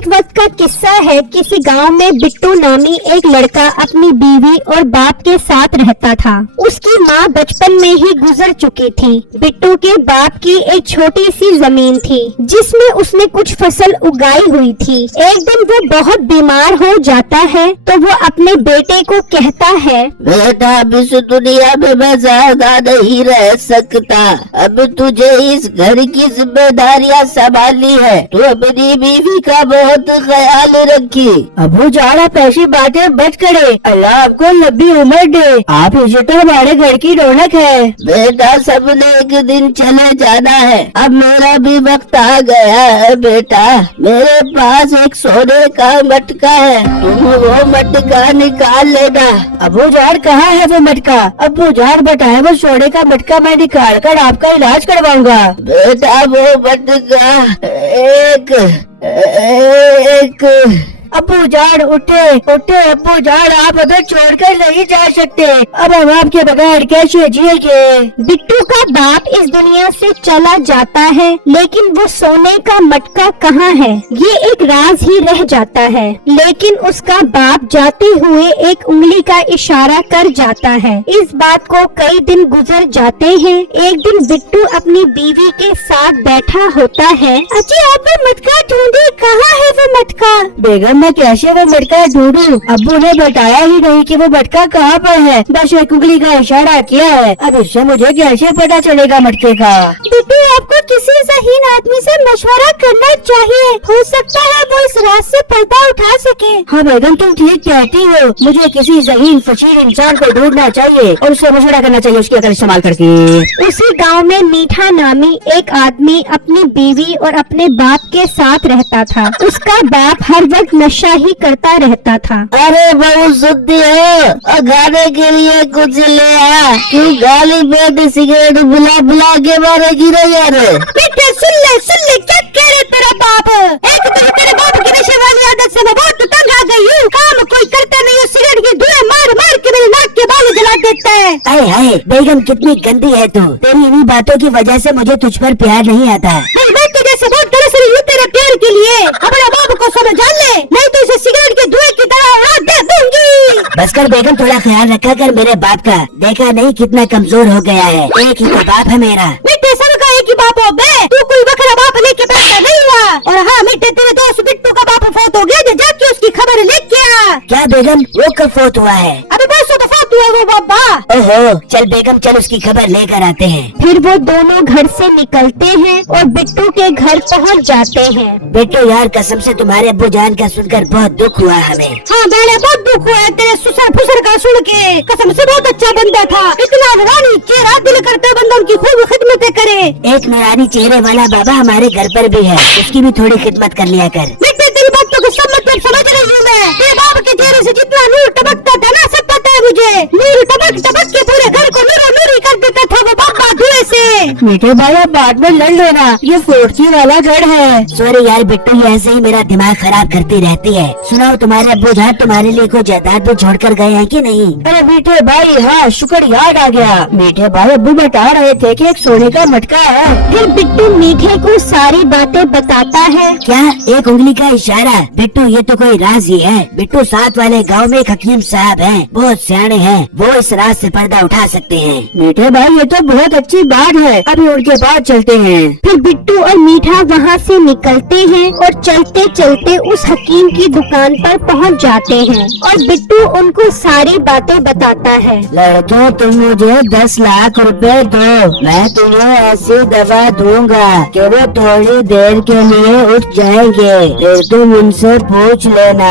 ایک وقت کا قصہ ہے، کسی گاؤں میں بٹو نامی ایک لڑکا اپنی بیوی اور باپ کے ساتھ رہتا تھا۔ اس کی ماں بچپن میں ہی گزر چکی تھی۔ بٹو کے باپ کی ایک چھوٹی سی زمین تھی جس میں اس نے کچھ فصل اگائی ہوئی تھی۔ ایک دن وہ بہت بیمار ہو جاتا ہے تو وہ اپنے بیٹے کو کہتا ہے، بیٹا اب اس دنیا میں میں زیادہ نہیں رہ سکتا، اب تجھے اس گھر کی ذمہ داریاں سنبھالنی ہے، تو اپنی بیوی کا بہت خیال رکھی۔ ابو جان آپ ایسی باتیں بچ کرے، اللہ آپ کو لمبی عمر دے، آپ اسے تو ہمارے گھر کی رونق ہے۔ بیٹا سب نے ایک دن چلے جانا ہے، اب میرا بھی وقت آ گیا ہے۔ بیٹا میرے پاس ایک سونے کا مٹکا ہے، تم وہ مٹکا نکال لینا۔ ابو جان کہاں ہے وہ مٹکا؟ ابو جان بتائے وہ سونے کا مٹکا میں نکال کر آپ کا علاج کرواؤں گا۔ بیٹا وہ مٹکا ایک ابو جان اٹھے ابو جان آپ ادھر چھوڑ کر نہیں جا سکتے، اب ہم آپ کے بغیر کیسے جیے گے؟ بٹو کا باپ اس دنیا سے چلا جاتا ہے لیکن وہ سونے کا مٹکا کہاں ہے یہ ایک راز ہی رہ جاتا ہے۔ لیکن اس کا باپ جاتے ہوئے ایک انگلی کا اشارہ کر جاتا ہے۔ اس بات کو کئی دن گزر جاتے ہیں۔ ایک دن بٹو اپنی بیوی کے ساتھ بیٹھا ہوتا ہے۔ اجی آپ وہ مٹکا ڈھونڈے، کہاں ہے وہ مٹکا؟ بیگم میں کیسے وہ مٹکا ڈھونڈوں؟ ابو نے بتایا ہی نہیں کہ وہ مٹکا کہاں پر ہے، بس ایک انگلی کا اشارہ کیا ہے، اب اس سے مجھے کیسے پتا چلے گا مٹکے کا؟ بٹو آپ کو کسی ذہین آدمی سے مشورہ کرنا چاہیے، ہو سکتا ہے وہ اس راز سے پردہ اٹھا سکے۔ ہاں بیگم تم ٹھیک کہتی ہو، مجھے کسی ذہین فقیر انسان کو ڈھونڈنا چاہیے اور اس سے مشورہ کرنا چاہیے، اس کی عقل استعمال کر کے۔ اسی گاؤں میں میٹھا نامی ایک آدمی اپنی بیوی اور اپنے باپ کے ساتھ رہتا تھا۔ اس کا باپ ہر وقت نشہ ہی کرتا رہتا تھا۔ ارے بہت سدی ہو اور کھانے کے لیے کچھ لے آ، کیوں گالی پیٹ سگریٹ بلا کے مارے گی رہی یار؟ بیٹے سن لے کیا کہہ رہے تیرا باپ؟ ایک تو تیرے باپ کی نشے والی عادت سے میں بہت تنگ آ گئی ہوں، کام کوئی کرتا نہیں، سگریٹ کی دھوئیں مار مار کے میری ناک کے بال جلا دیتا ہے۔ اے ہائے بیگم کتنی گندی ہے تو، تیری انہی باتوں کی وجہ سے مجھے تجھ پر پیار نہیں آتا۔ میں تجھے سے بہت ترس رہی ہوں تیرے پیار کے لیے، اپنے باپ کو سمجھا لے نہیں تو اسے سگریٹ کے دھوئیں کی طرح اڑا دے دوں گی۔ بس کر بیگم، تھوڑا خیال رکھا کر میرے باپ کا، دیکھا نہیں کتنا کمزور ہو گیا ہے، ایک ہی تو باپ ہے میرا۔ میٹھے سب کا ایک ہی باپ ہو بے، تو کوئی بکرا باپ لے کے پیدا نہیں ہوا۔ اور ہاں میٹھے تیرے دوست بٹو کا باپ فوت ہو گیا، جا کے اس کی خبر لے کے آ۔ کیا بیگم وہ کب فوت ہوا ہے؟ ابھی برسوں تو فوت ہوا وہ بابا۔ اوہو چل بیگم چل اس کی خبر لے کر آتے ہیں۔ پھر وہ دونوں گھر سے نکلتے ہیں اور بٹو کے گھر پہنچ جاتے ہیں۔ بیٹو یار قسم سے تمہارے ابو جان کا سن کر بہت دکھ ہوا ہمیں۔ ہاں بیڑے بہت دکھ ہوا ہے تیرے سسر پھسر کا سن کے، قسم سے بہت اچھا بندہ تھا، اتنا نورانی چہرہ، دل کرتا بندہ ان کی خوب خدمتیں کرے۔ ایک نورانی چہرے والا بابا ہمارے گھر پر بھی ہے، اس کی بھی تھوڑی خدمت کر لیا کر۔ بیٹے تیری باتوں کو سب مطلب سمجھ رہی ہوں میں، تیرے باپ کے چہرے سے جتنا نور ٹپکتا تھا نا سب پتا ہے مجھے، نور ٹپک ٹپک کے پورے گھر کو نوری کر دیتا تھا وہ بابا دھوئے سے۔ میٹھے بھائی آپ بعد میں لڑ لینا، یہ فوٹکی والا گھر ہے۔ سوری یار بٹو یہ ایسے ہی میرا دماغ خراب کرتی رہتی ہے۔ سناؤ تمہارے ابو جان تمہارے لیے کوئی جائیداد بھی چھوڑ کر گئے ہیں کہ نہیں؟ ارے میٹھے بھائی ہاں شکر یاد آ گیا، میٹھے بھائی ابو بتا رہے تھے کہ ایک سونے کا مٹکا ہے۔ پھر بٹو میٹھے کو ساری باتیں بتاتا ہے۔ کیا ایک انگلی کا اشارہ؟ بٹو یہ تو کوئی راز ہی ہے۔ بٹو ساتھ والے گاؤں میں ایک حکیم صاحب ہیں، بہت سیانے ہیں، وہ اس راز سے پردہ اٹھا سکتے ہیں۔ میٹھے بھائی یہ تو بہت اچھی بات ہے، ابھی ان کے پاس چلتے ہیں۔ پھر بٹو اور میٹھا وہاں سے نکلتے ہیں اور چلتے چلتے اس حکیم کی دکان پر پہنچ جاتے ہیں اور بٹو ان کو ساری باتیں بتاتا ہے۔ لڑکے تم مجھے 10 لاکھ روپے دو، میں تمہیں ایسی دوا دوں گا کہ وہ تھوڑی دیر کے لیے اٹھ جائیں گے، پھر تم ان سے پوچھ لینا۔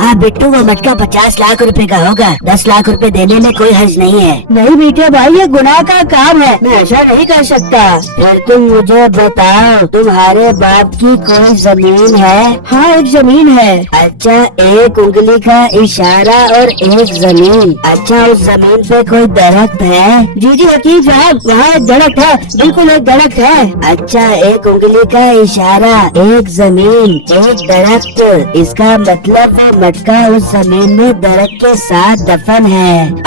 ہاں بٹو وہ مٹکا 50 لاکھ روپے کا ہوگا، 10 لاکھ روپے دینے میں کوئی حرج نہیں ہے۔ نہیں میٹھے بھائی یہ گناہ کا کام ہے، میں ایسا نہیں کر سکتا۔ پھر تم مجھے بتاؤ تمہارے باپ کی کوئی زمین ہے؟ ہاں ایک زمین ہے۔ اچھا ایک انگلی کا اشارہ اور ایک زمین، اچھا اس زمین پہ کوئی درخت ہے؟ جی جی حکیم صاحب وہاں ایک درخت ہے، بالکل ایک درخت ہے۔ اچھا ایک انگلی کا اشارہ، ایک زمین، ایک درخت، اس کا مطلب وہ مٹکا اس زمین میں درخت کے ساتھ دفن ہے۔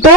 2